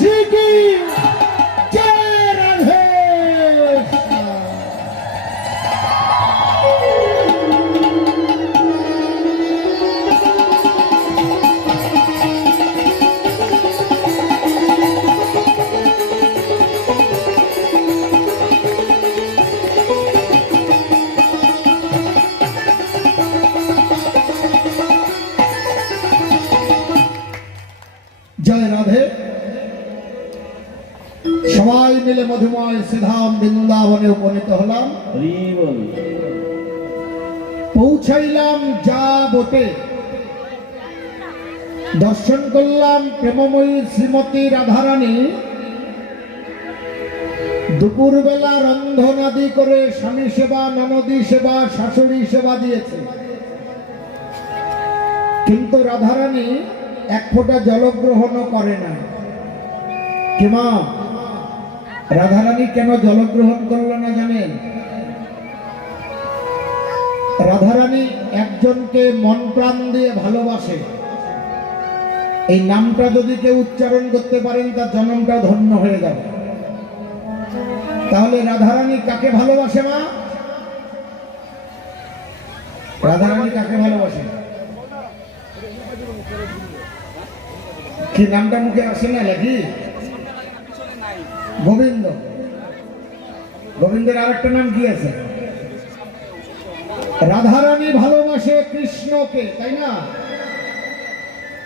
काशी की जय राधे। जय राधे। सबाई मिले मधुमय श्रीधाम बृंदावने उपनीत हलाम। पौंछाइलाम जा बोटे, दर्शन करलाम प्रेममयी श्रीमती राधारानी। दुपुर बेला रंधनादि करे स्वामी सेवा, ननदी सेवा, शाশুড়ি सेवा दिएছে, किन्तु राधारानी एक फोटा जल ग्रहण करे ना। कि मा राधारानी केन जल ग्रहण करल ना जानेन? राधारानी एकजनके मन प्राण दिए भालोबाशे। এই নামটা যদি কেউ উচ্চারণ করতে পারেন তার জন্মটা ধন্য হয়ে যাবে। তাহলে রাধারানী কাকে ভালোবাসে মা? রাধারানী কাকে ভালোবাসে? কি নামটা মুখে আসে না নাকি? গোবিন্দ। গোবিন্দের আরেকটা নাম কি আছে? রাধারানী ভালোবাসে কৃষ্ণকে, তাই না?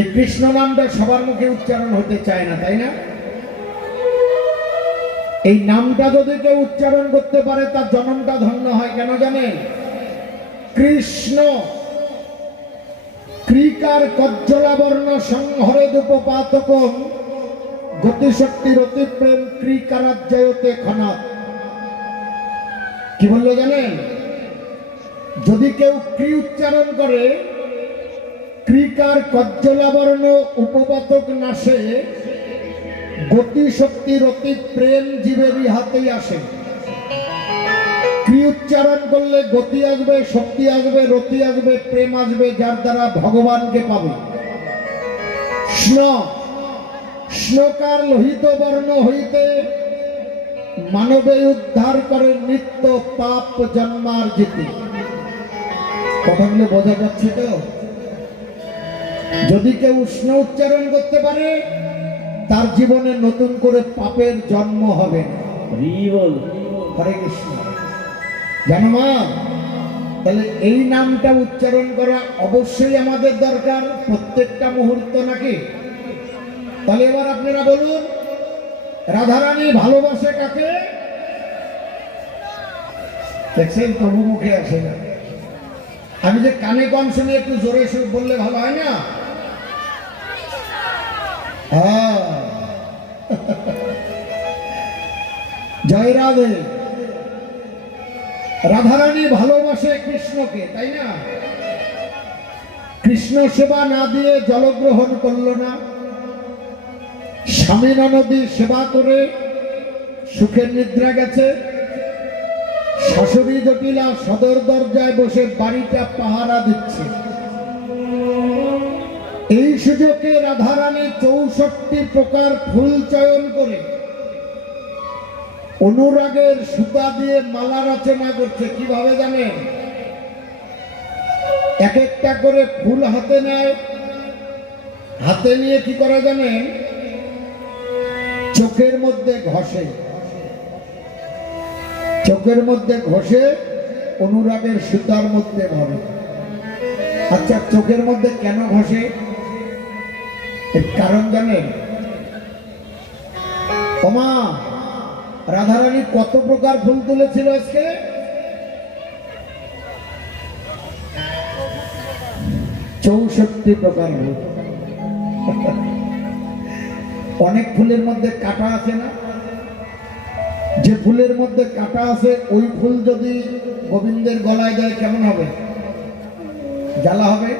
এই কৃষ্ণ নামটা সবার মুখে উচ্চারণ হতে চায় না, তাই না? এই নামটা যদি কেউ উচ্চারণ করতে পারে তার জন্মটা ধন্য হয়। কেন জানেন? কৃষ্ণ ক্রিকার কজ্জলাবর্ণ সংহরে দুপপাতকম গতিশক্তির অতিপ্রেম ক্রিকারাজ্যায়তে খনাত। কি বললো জানেন? যদি কেউ ক্রি উচ্চারণ করে, ক্রিকার কজ্জলাবর্ণ উপপাতক নাশে গতিশক্তির অতিপ্রেম জীবেরই হাতেই আসে। ক্রি উচ্চারণ করলে গতি আসবে, শক্তি আসবে, রতি আসবে, প্রেম আসবে, যার দ্বারা ভগবানকে পাবে। স্নকার লোহিত বর্ণ হইতে মানবে উদ্ধার করে নিত্য পাপ জন্মার যেতে। কথাগুলো বোঝা যাচ্ছে তো? যদি কেউ উষ্ণ উচ্চারণ করতে পারে তার জীবনে নতুন করে পাপের জন্ম হবে না। হরে কৃষ্ণ। জানো মা, তাহলে এই নামটা উচ্চারণ করা অবশ্যই আমাদের দরকার প্রত্যেকটা মুহূর্ত, নাকি? তাহলে এবার আপনারা বলুন, রাধারানী ভালোবাসে কাকে? দেখছেন, প্রভু মুখে আসে না। আমি যে কানে কম শুনে একটু জোরে বললে ভালো হয় না? হ্যাঁ। জয় রাধে। রাধারানী ভালোবাসে কৃষ্ণকে, তাই না? কৃষ্ণ সেবা না দিয়ে জলগ্রহণ করলো না। স্বামী ননদী সেবা করে সুখের নিদ্রা গেছে। শাশুড়ি জটিলা সদর দরজায় বসে বাড়িটা পাহারা দিচ্ছে। এই সুযোগে রাধারানী 64 প্রকার ফুল চয়ন করে অনুরাগের সুতা দিয়ে মালা রচনা করছে। কিভাবে জানেন? এক একটা করে ফুল হাতে নেয়, হাতে নিয়ে কি করে জানেন? চোখের মধ্যে ঘষে, চোখের মধ্যে ঘষে অনুরাগের সুতার মধ্যে ভরে। আচ্ছা, চোখের মধ্যে কেন ঘষে? এর কারণ জানেন? ওমা, রাধারানী কত প্রকার ফুল তুলেছিল আজকে? 64 প্রকার ফুল। অনেক ফুলের মধ্যে কাঁটা আছে না? যে ফুলের মধ্যে কাঁটা আছে ওই ফুল যদি গোবিন্দের গলায় যায় কেমন হবে? জ্বালা হবে।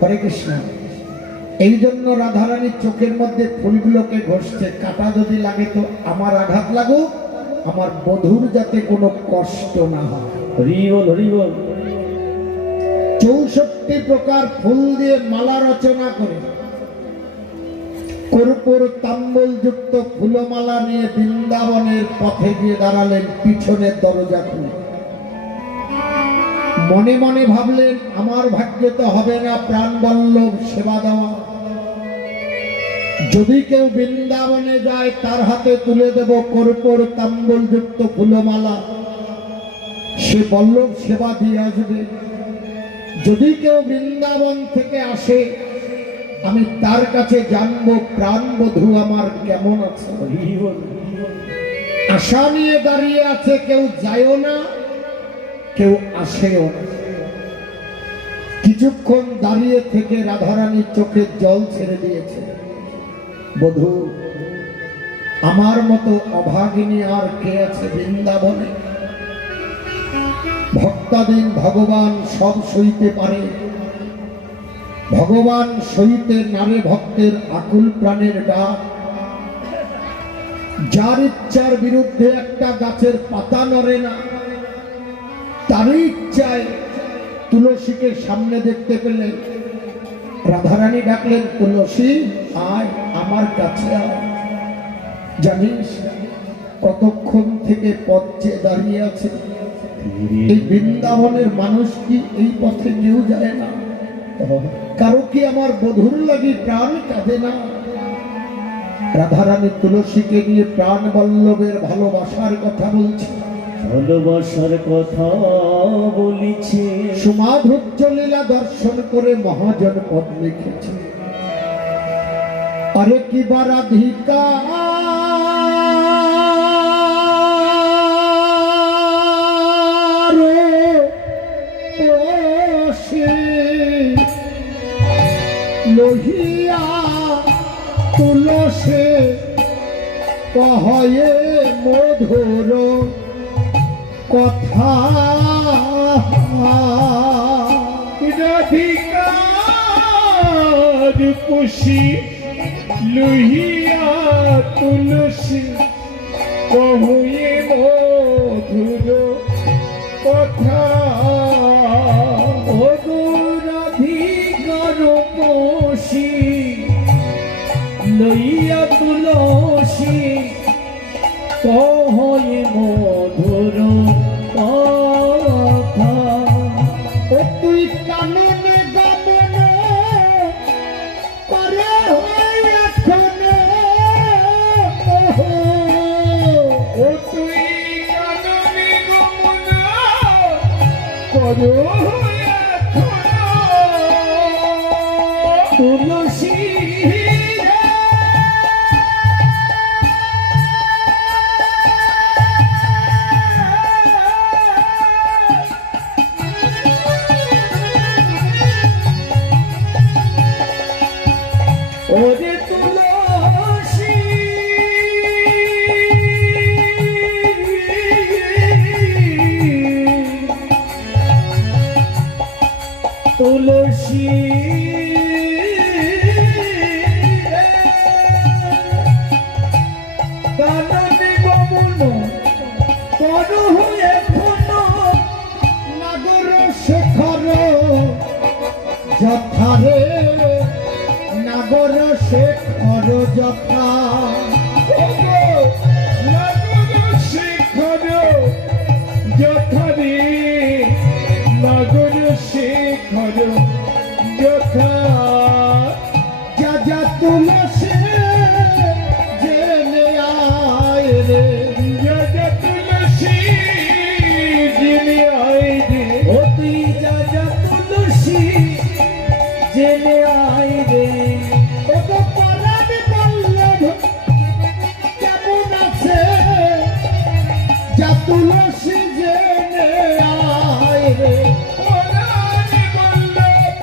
হরে কৃষ্ণ। এই জন্য রাধারানীর চোখের মধ্যে ফুলগুলোকে ঘষছে। কাঁটা যদি লাগে তো আমার আঘাত লাগুক, আমার বধূর যাতে কোনো কষ্ট না হয়। হরি বল, হরি বল। 64 প্রকার ফুল দিয়ে মালা রচনা করে কর্পূর কর্পূর তাম্বুল যুক্ত ফুলমালা নিয়ে বৃন্দাবনের পথে গিয়ে দাঁড়ালেন, পিছনের দরজা খুলে। মনে মনে ভাবলেন, আমার ভাগ্যে তো হবে না প্রাণবল্লভ সেবা দেওয়া। যদি কেউ বৃন্দাবনে যায় তার হাতে তুলে দেব কর্পূর তাম্বুল যুক্ত ফুলমালা, সে বল্লভ সেবা দিয়ে আসবে। যদি কেউ বৃন্দাবন থেকে আসে আমি তার কাছে জানবো প্রাণবধূ আমার কেমন আছে। আশা নিয়ে দাঁড়িয়ে আছে, কেউ যায়ও না কেউ আসেও না। কিছুক্ষণ দাঁড়িয়ে থেকে রাধারানীর চোখের জল ছেড়ে দিয়েছে। বধূ, আমার মতো অভাগিনী আর কে আছে বৃন্দাবনে? ভক্তাধীন ভগবান সব সইতে পারে। ভগবান সইতে নারে ভক্তের আকুল প্রাণের ডাক। যার ইচ্ছার বিরুদ্ধে একটা গাছের পাতা নড়ে না, তারই ইচ্ছায় তুলসীকে সামনে দেখতে পেলেন। রাধারানী ডাকলেন, তুলসী আয় আমার কাছে আয়। জানিস কতক্ষণ থেকে পথ চেয়ে দাঁড়িয়ে আছে? এই বৃন্দাবনের মানুষ কি এই পথে কেউ যায় না? কারো কি আমার বধূর লাগি প্রাণ কাঁদে না? রাধারানী তুলসীকে নিয়ে প্রাণ বল্লভের ভালোবাসার কথা বলছে, ভালোবাসার কথা বলিছে। সুমাধুর্য লীলা দর্শন করে মহাজন পদ লিখেছে। আরে কি বা রাধিকা লোহিয়া তুলসী কহয়ে মধুর কথা। রাধিকার পুষি লুহিয়া তুলসী কহুয়ে মধুর কথা। রাধিকার পুষি লইয়া তুলসী কহয়ে মধুর কথা। ও তুই কাননে গমন করে এখন, ও তুই কাননে গমন করো তুলসী ওরে তুলসী তুলসী কাননে গমন করো এখন নাগর শেখর যথারে, নাগর শেখর যথা। নাগর শেখর যথারে, নাগর শেখর যথা। যা যা তুলসী জেনে আয় রে, যা যা তুলসী জেনে আয় রে। ও তুই যা যা তুলসী জেনে আয় রে। ও তো পরাণ বল্লভ কেমন আছে? যা তুলসী জেনে আয় রে। পরাণ বল্লভ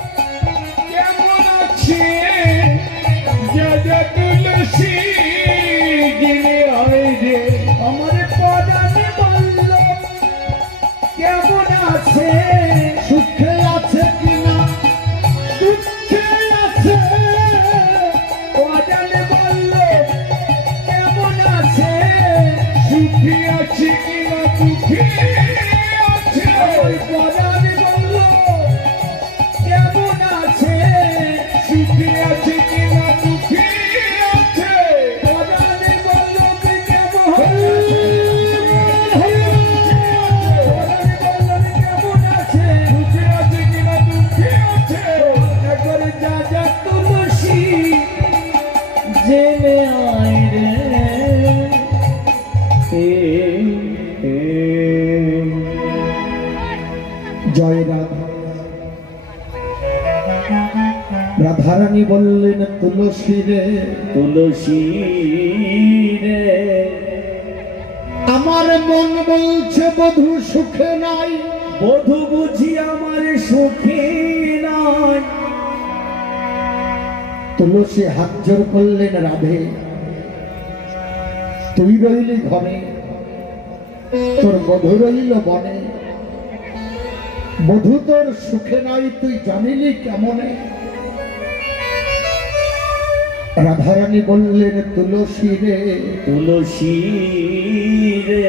জেনে আয় রে জয় রাধা। রাধারানী বললেন তুলসী রে, তুলসী রে আমার মন বলছে বধূ সুখে নাই, বধূ বুঝি আমার সুখী নয়। তুলসী হাত জোর করলেন রাধে, তুই রইলি ঘরে, তোর বধূ রইল বনে, বধূ তোর সুখে নাই তুই জানিলি কেমনে? রাধারানী বললেন তুলসী রে, তুলসী রে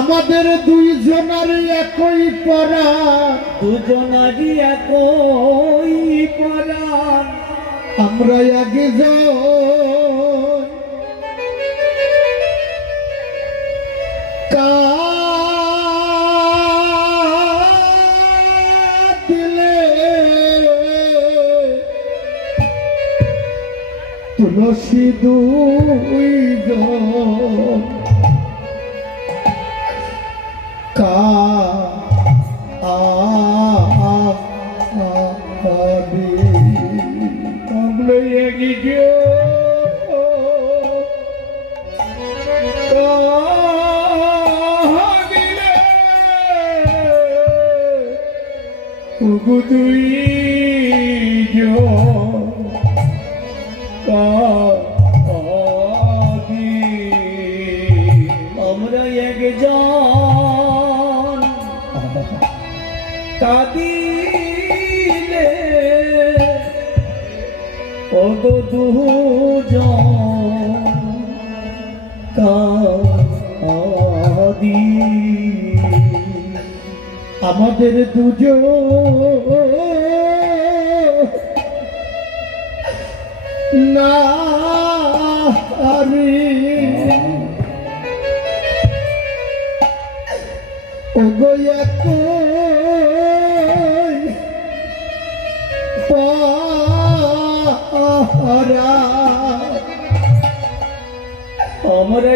আমাদের দুইজনার একই পরাণ, দুজনারই একই পরাণ। আমরা আগে যাও দিলে তুলসী দুইজন আমরা এগিয়ে আমরা একজন কাঁদিলে ও গো দুজন কাঁদি। আমাদের দুজন না ওগোয়া কই পারা আমরা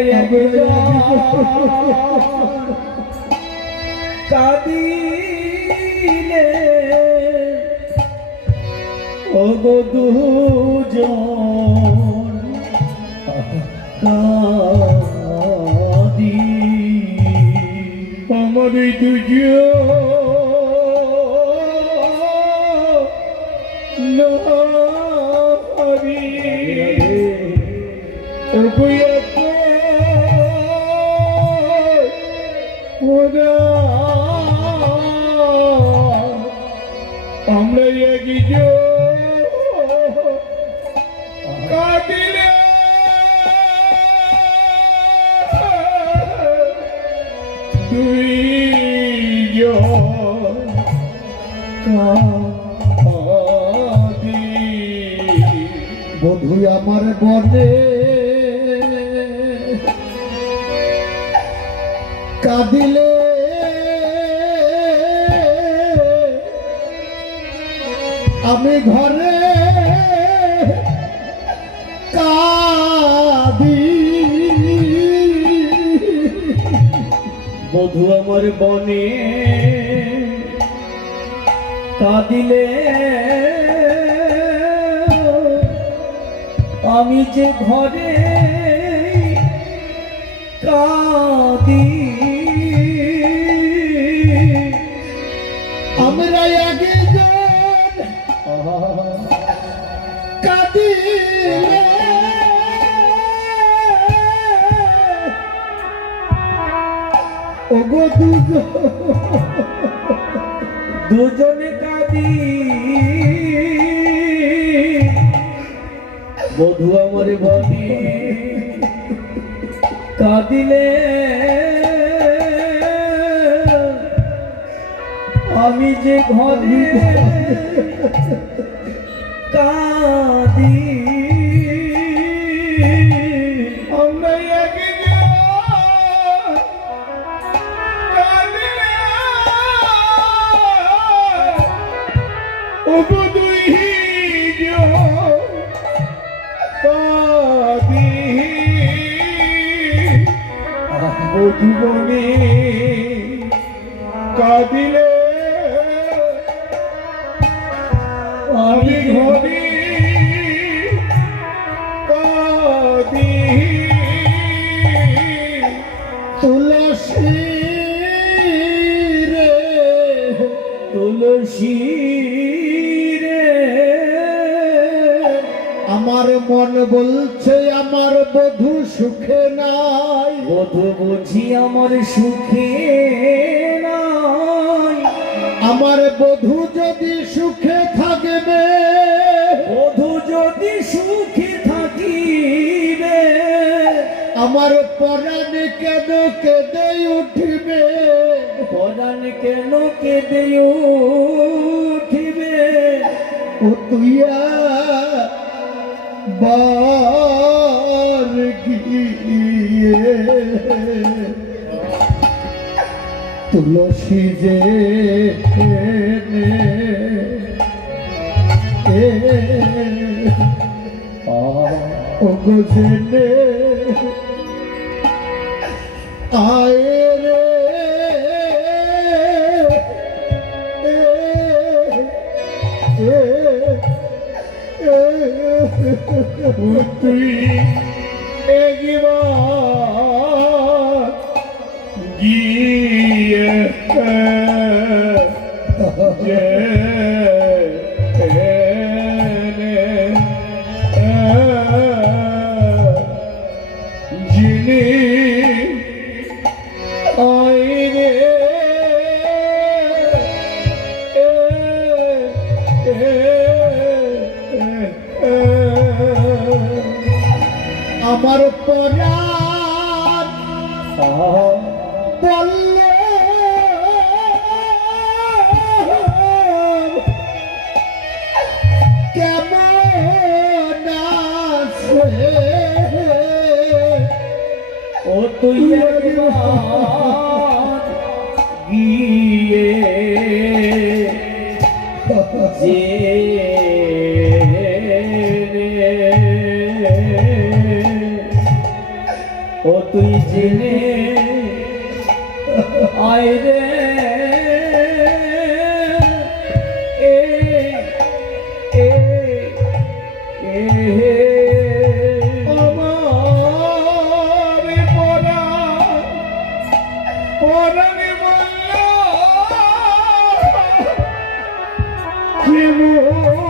কাঁদিলে ও গো দুজন কাঁদি। আমার দুজন নারী ওগোয়া আমরা একজন কাঁদিলে দুইজন কাঁদি। বধূ আমার বনে কাঁদিলে আমি ঘরে কাঁদি। বধূ আমার বনে কাঁদিলে আমি যে ঘরে কাঁদি। আমরা আগে কাঁদিলে ওগো দুজনে কাঁদি। বধূ আমার বনে কাঁদিলে আমি যে ঘরে কাঁদি। আমরা আগে কাঁদিলে ওগো দুইজন ভুবনে কাঁদিলে আমি ঘরে কাঁদি তুলসী রে তুলসী রে আমার মন বলছে আমার বধূ সুখে নাই, বধূ বুঝি আমার সুখে নাই, আমার বধূ যদি সুখে থাকবে, বধূ যদি সুখে থাকিবে, আমার পরাণ কেন কেঁদে উঠবে, পরাণ কেন কেঁদে উঠিবে, ও তুইয়া বার গিয়ে তুলসী যে ও গোজনে আয় রে তুই একবার গিয়ে যিনি আইরে আমার পরাণ বললে কেমন আছে, ও তুই একবার গিয়ে ও তুই জেনে আয় রে এ এ এ আমার পরাণ বলল কেমন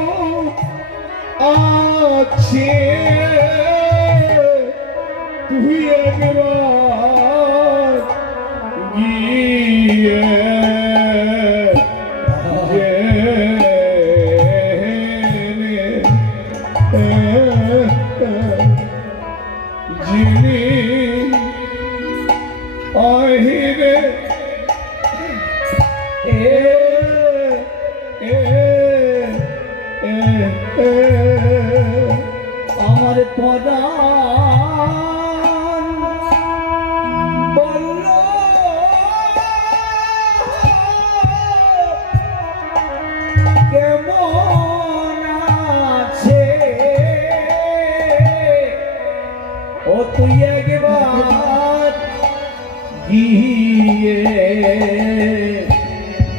আছে, তুই একবার গিয়ে যিনি আহিরে আমার পরাণ বলল কেমন আছে, ও তুই একবার গিয়ে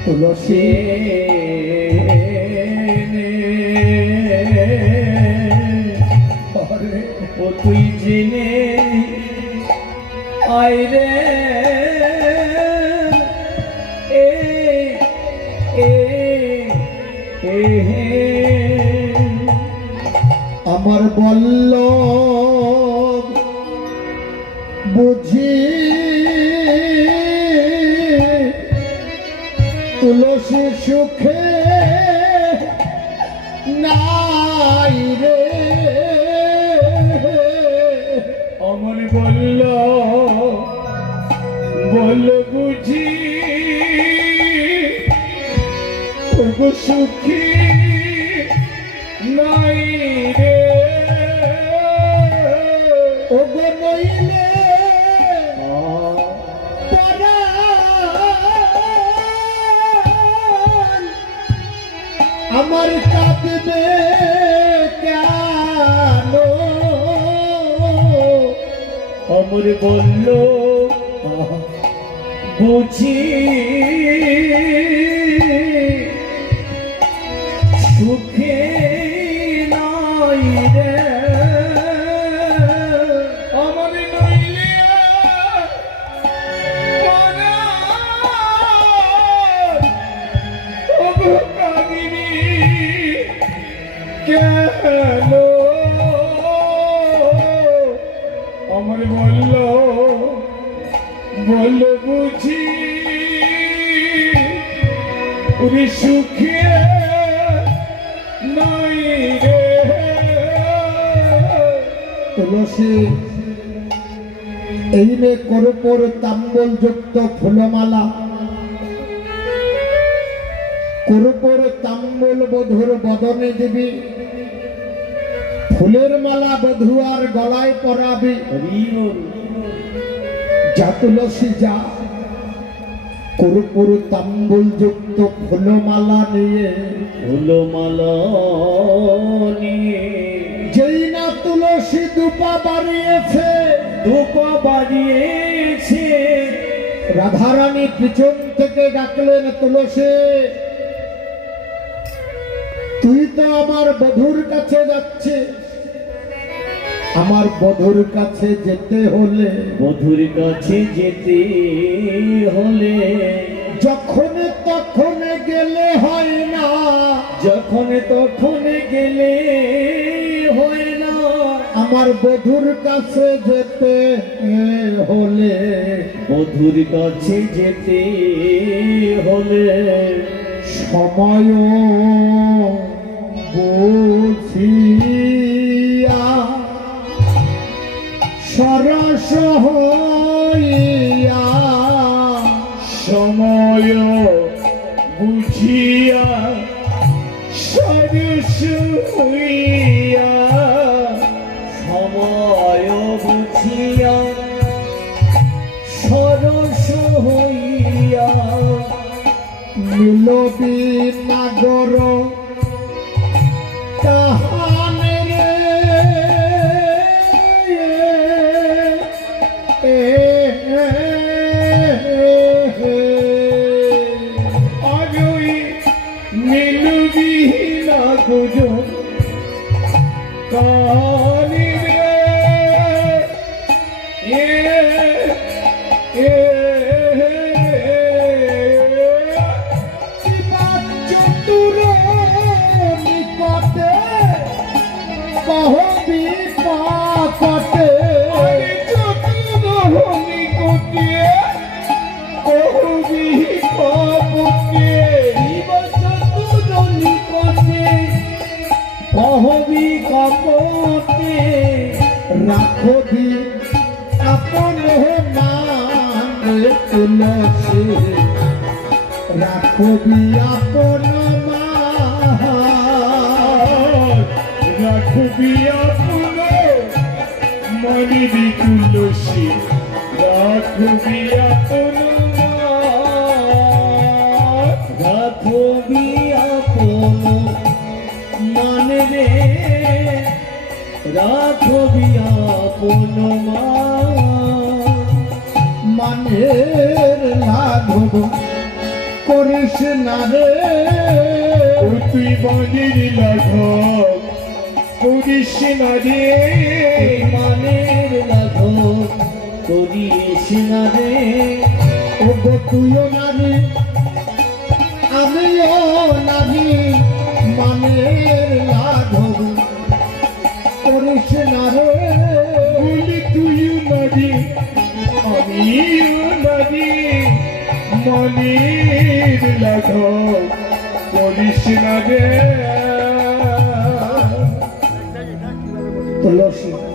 তুলসী ও তুই জেনে আয় রে এ এ এ আমার বলল বুঝি তুলসী সুখে নাই রে, অমর বলল বল বুঝি ওগো সুখী নাই রে, ওগো নইলে পরাণ আমার কাঁদবে কেন, অমর বলল বুঝি সুখে নাই রে আমার নইলে তবু কামিনী কেন আমার বলল বুঝি ওরে সুখে নাই রে তুলসী এই নে করপর তাম্বল যুক্ত ফুলমালা করপর তাম্বল বধুর বদনে দিবি ফুলের মালা বধুয়ার গলায় পরাবি যা তুলসী যা করপর তাম্বল যুক্ত ফুলমালা নিয়ে ফুলমালা নিয়ে যেই না তুলসী দুপা বাড়িয়েছে রাধারানী পিছন থেকে ডাকলেন তুলসী তুই তো আমার বধুর কাছে যাচ্ছে আমার বধুর কাছে যেতে হলে যখন তখন গেলে হয় না আমার বধুর কাছে যেতে হলে সময় বুঝিয়া সরস হইয়া সময় বুঝিয়া সরস হইয়া সময় বুঝিয়া সরস হইয়া মিলবি নাগর কাহানে আজই মিলবি না দুজন কালি রে চতুর নিকটে কহবি পাকটে কহবি কপটে রাখবি আপন মান তুলসী রাখবি আপন মান রাখবি আপন মনিবি তুলসী রাখবি আপন রাখবি আপন মানে রে রাখবি আপন মানের লাঘব করিস না রে তুই মনির লাঘব করিস না রে মানের লাঘব করিস না রে ও গো তুইও নারী আমিও নারী মানের লাঘব করিস না রে বলি তুইও নারী আমিও নারী মনির লাঘব করিস না রে তুলসী